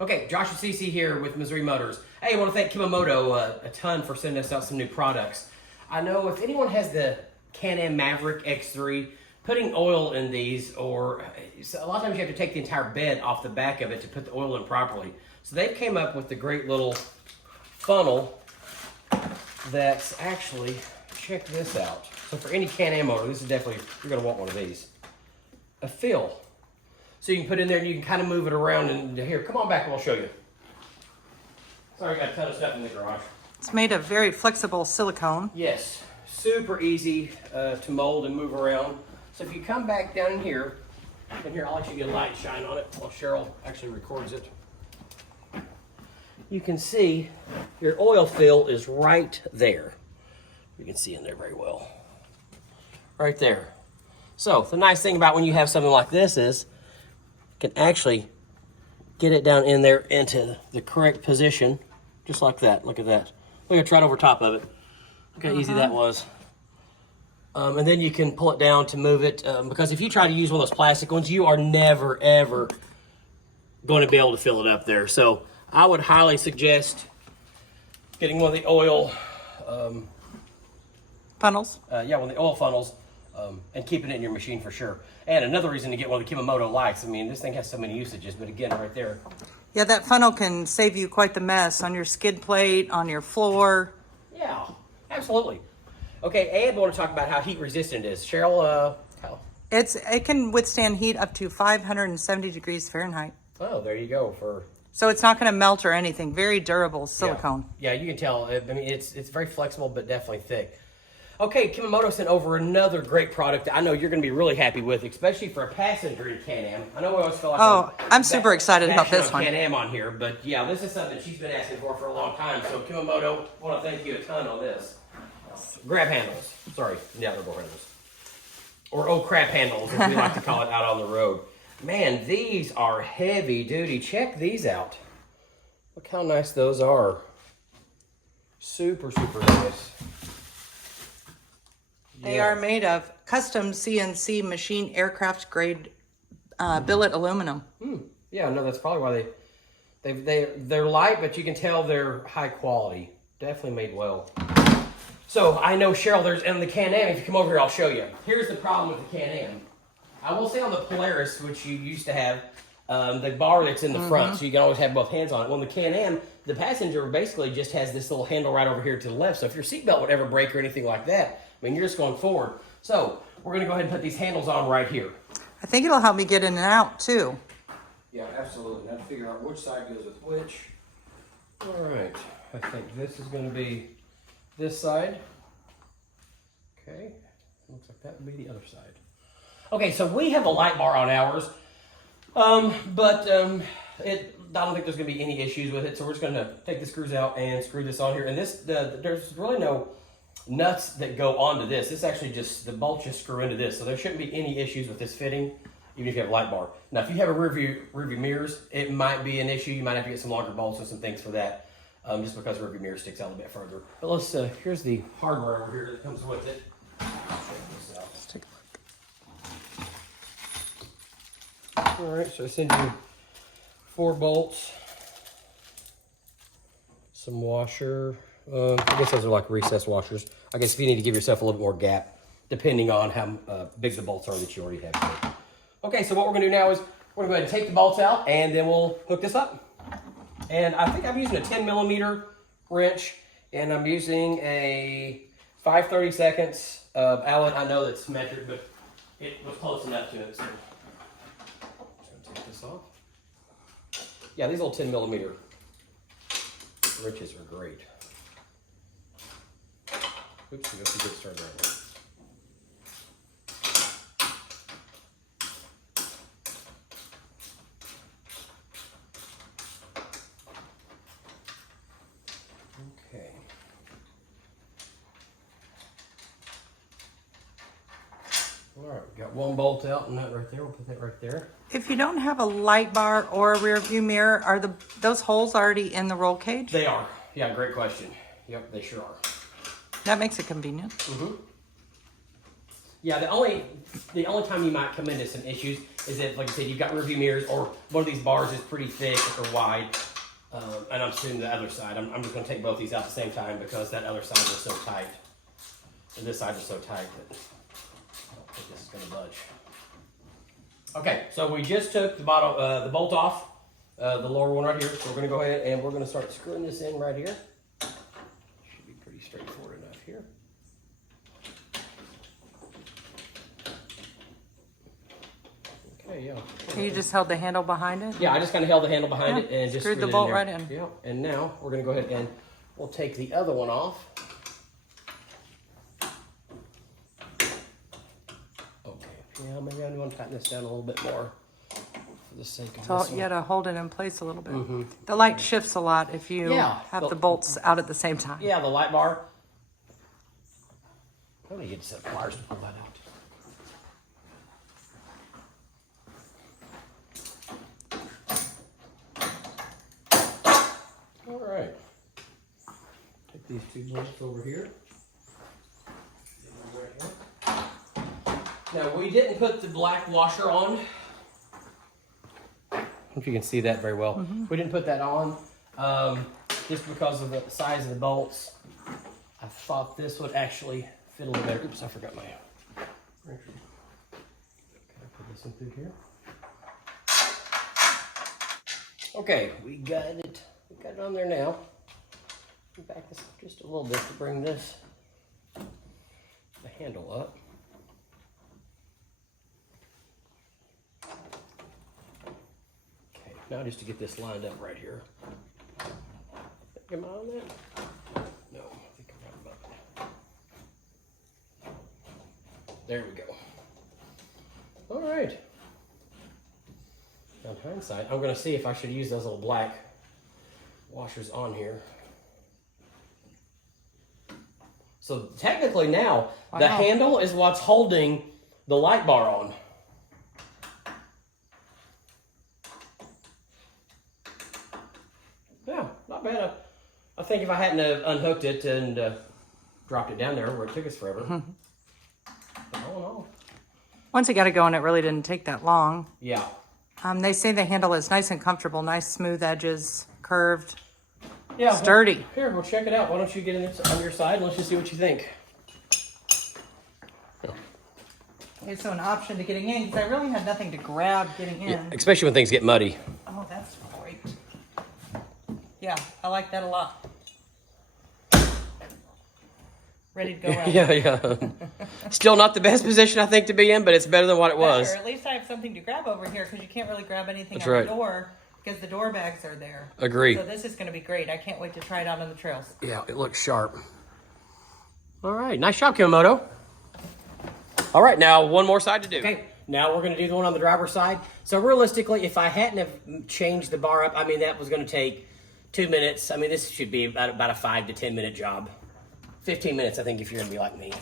Okay, Josh and Cece here with Missouri Motors. Hey, I want to thank Kemimoto a ton for sending us out some new products. I know if anyone has the Can-Am Maverick X3, putting oil in these, or a lot of times you have to take the entire bed off the back of it to put the oil in properly. So they came up with the great little funnel that's actually, check this out. So for any Can-Am motor, this is definitely, you're going to want one of these. A fill. So you can put in there and you can kind of move it around. And here, come on back and we'll show you. Sorry, I got a ton of stuff in the garage. It's made of very flexible silicone. Yes, super easy to mold and move around. So if you come back down here, and here, I'll let you get a light shine on it while Cheryl actually records it. You can see your oil fill is right there. You can see in there very well. Right there. So the nice thing about when you have something like this is you can actually get it down in there into the correct position, just like that. Look at that. Look, it's right over top of it. Look how easy that was. And then you can pull it down to move it, because if you try to use one of those plastic ones, you are never, ever going to be able to fill it up there. So I would highly suggest getting one of the oil Funnels. one of the oil funnels, and keeping it in your machine for sure. And another reason to get one of the Kemimoto lights. I mean, this thing has so many usages, but again, right there. Yeah, that funnel can save you quite the mess on your skid plate, on your floor. Yeah, absolutely. Okay, and I want to talk about how heat resistant it is. Cheryl, how? It can withstand heat up to 570 degrees Fahrenheit. Oh, there you go. So it's not going to melt or anything. Very durable silicone. Yeah, you can tell. I mean, it's very flexible, but definitely thick. Okay, Kemimoto sent over another great product that I know you're going to be really happy with, especially for a passenger in Can-Am. I know we always feel like I'm super excited about this one. Can-Am on here, but yeah, this is something she's been asking for a long time. So Kemimoto, I want to thank you a ton on this. Grab handles. Sorry, yeah, they're door handles. Or oh crap handles, as we like to call it out on the road. Man, these are heavy duty. Check these out. Look how nice those are. Super, super nice. They are made of custom CNC machine aircraft grade billet aluminum. Yeah, no, that's probably why they're light, but you can tell they're high quality. Definitely made well. So I know Cheryl, there's in the Can-Am. If you come over here, I'll show you. Here's the problem with the Can-Am. I will say on the Polaris, which you used to have, the bar that's in the front, so you can always have both hands on it. Well, in the Can-Am, the passenger basically just has this little handle right over here to the left. So if your seatbelt would ever break or anything like that, I mean, you're just going forward. So we're going to go ahead and put these handles on right here. I think it'll help me get in and out too. Yeah, absolutely. Now to figure out which side goes with which. All right. I think this is going to be this side. Okay. Looks like that would be the other side. Okay, so we have a light bar on ours, but I don't think there's going to be any issues with it. So we're just going to take the screws out and screw this on here. And there's really no nuts that go onto this. This actually just, the bolts just screw into this. So there shouldn't be any issues with this fitting, even if you have a light bar. Now, if you have a rear view mirrors, it might be an issue. You might have to get some longer bolts and some things for that, just because the rear view mirror sticks out a bit further. But let's, here's the hardware over here that comes with it. Check this out. Let's take a look. All right, so I send you 4 bolts, some washer. I guess those are like recessed washers. I guess if you need to give yourself a little bit more gap, depending on how big the bolts are that you already have. Okay, so what we're gonna do now is we're gonna go ahead and take the bolts out and then we'll hook this up. And I think I'm using a 10mm wrench, and I'm using a 5/32 Allen. I know that's metric, but it was close enough to it. So I'm take this off. Yeah, these little 10mm wrenches are great. Oops, we got to get started right now. Okay. All right, we got one bolt out and that right there. We'll put that right there. If you don't have a light bar or a rear view mirror, are those holes already in the roll cage? They are. Yeah, great question. Yep, they sure are. That makes it convenient. Yeah, the only time you might come into some issues is if, like I said, you've got rearview mirrors or one of these bars is pretty thick or wide. And I'm assuming the other side. I'm just going to take both these out at the same time because that other side was so tight. And this side was so tight that I don't think this is going to budge. Okay, so we just took the the bolt off, the lower one right here. So we're going to go ahead and we're going to start screwing this in right here. Should be pretty straightforward enough here. Okay, yeah. So you just held the handle behind it? Yeah, I just kind of held the handle behind it and just screwed the it bolt in right in. Yeah, and now we're going to go ahead and we'll take the other one off. Yeah, maybe I want to tighten this down a little bit more for the sake of So this you one. got to hold it in place a little bit. The light shifts a lot if you have the bolts out at the same time. Yeah, the light bar. I'm going to get a set of pliers to pull that out. All right. Take these two bolts over here. Now, we didn't put the black washer on. I don't know if you can see that very well. We didn't put that on just because of the size of the bolts. I thought this would actually fit a little better. Oops, I forgot my wrench. Can I put this in through here? Okay, we got it. We got it on there now. Back this up just a little bit to bring the handle up. Now just to get this lined up right here. Am I on that? No, I think I'm not. There we go. All right. On hindsight, I'm going to see if I should use those little black washers on here. So technically now, the handle is what's holding the light bar on. Yeah, not bad. I think if I hadn't unhooked it and dropped it down there where it took us forever. But all in all. Once it got it going, it really didn't take that long. Yeah. They say the handle is nice and comfortable, nice smooth edges, curved, Yeah. sturdy. Well, here, we'll check it out. Why don't you get in this on your side and let's just see what you think. Okay, so an option to getting in, because I really had nothing to grab getting in. Yeah, especially when things get muddy. Oh, that's great. Yeah, I like that a lot. Ready to go out. Yeah. Still not the best position I think to be in, but it's better than what it was. Better. At least I have something to grab over here because you can't really grab anything That's on right. the door because the door bags are there. Agree. So this is going to be great. I can't wait to try it out on the trails. Yeah, it looks sharp. All right, nice job, Kemimoto. All right, now one more side to do. Okay, now we're going to do the one on the driver's side. So realistically, if I hadn't have changed the bar up, I mean, that was going to take 2 minutes. I mean, this should be about a 5 to 10 minute job. 15 minutes, I think, if you're going to be like me.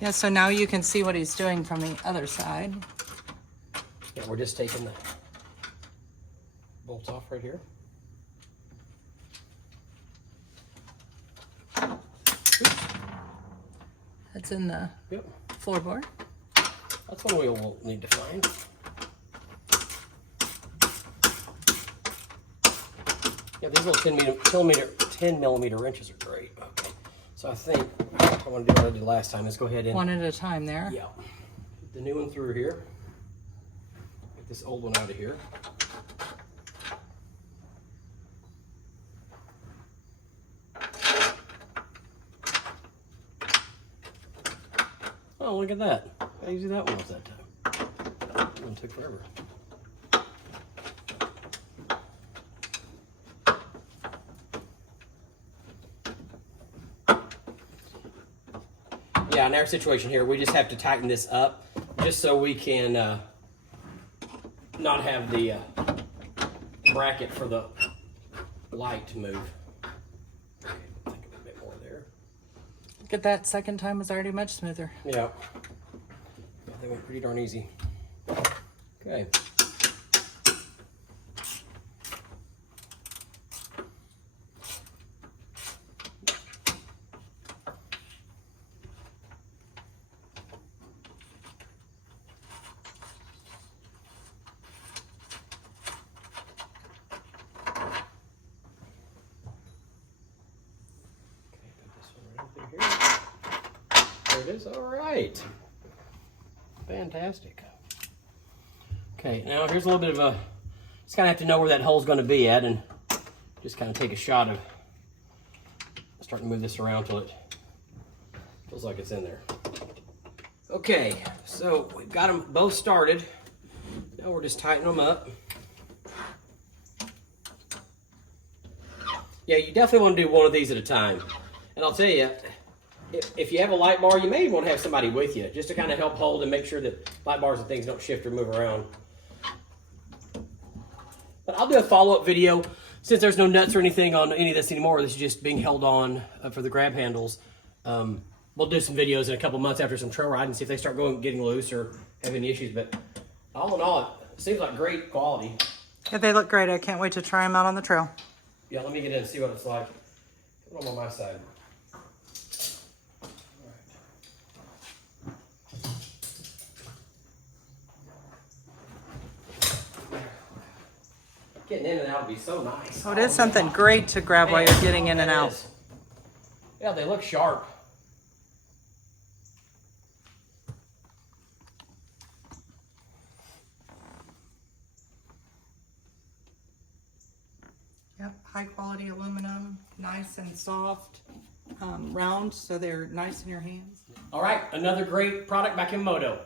Yeah, so now you can see what he's doing from the other side. Yeah, we're just taking the bolts off right here. That's in the Yep. floorboard. That's one we'll need to find. Yeah, these little 10 millimeter wrenches are great. Okay, so I think I want to do what I did last time. Let's go ahead and One at a time there. yeah, put the new one through here. Get this old one out of here. Oh, look at that! How easy that one was that time. That one took forever. Yeah, in our situation here, we just have to tighten this up just so we can not have the bracket for the light to move. Okay, I think a bit more there. Look at that. Second time was already much smoother. Yeah. They went pretty darn easy. Okay. There it is. All right. Fantastic. Okay, now here's a little bit of a, just kind of have to know where that hole's going to be at, and just kind of take a shot of starting to move this around till it feels like it's in there. Okay, so we've got them both started. Now we're just tightening them up. Yeah, you definitely want to do one of these at a time. And I'll tell you, if you have a light bar, you may want to have somebody with you just to kind of help hold and make sure that light bars and things don't shift or move around. But I'll do a follow-up video. Since there's no nuts or anything on any of this anymore, this is just being held on for the grab handles. We'll do some videos in a couple months after some trail riding, see if they start getting loose or have any issues. But all in all, it seems like great quality. Yeah, they look great. I can't wait to try them out on the trail. Yeah, let me get in and see what it's like. Put them on my side. Getting in and out would be so nice. Oh, it is something great to grab while you're getting in and out. Yeah, they look sharp. Yep, high quality aluminum, nice and soft, round, so they're nice in your hands. All right, another great product by Kemimoto.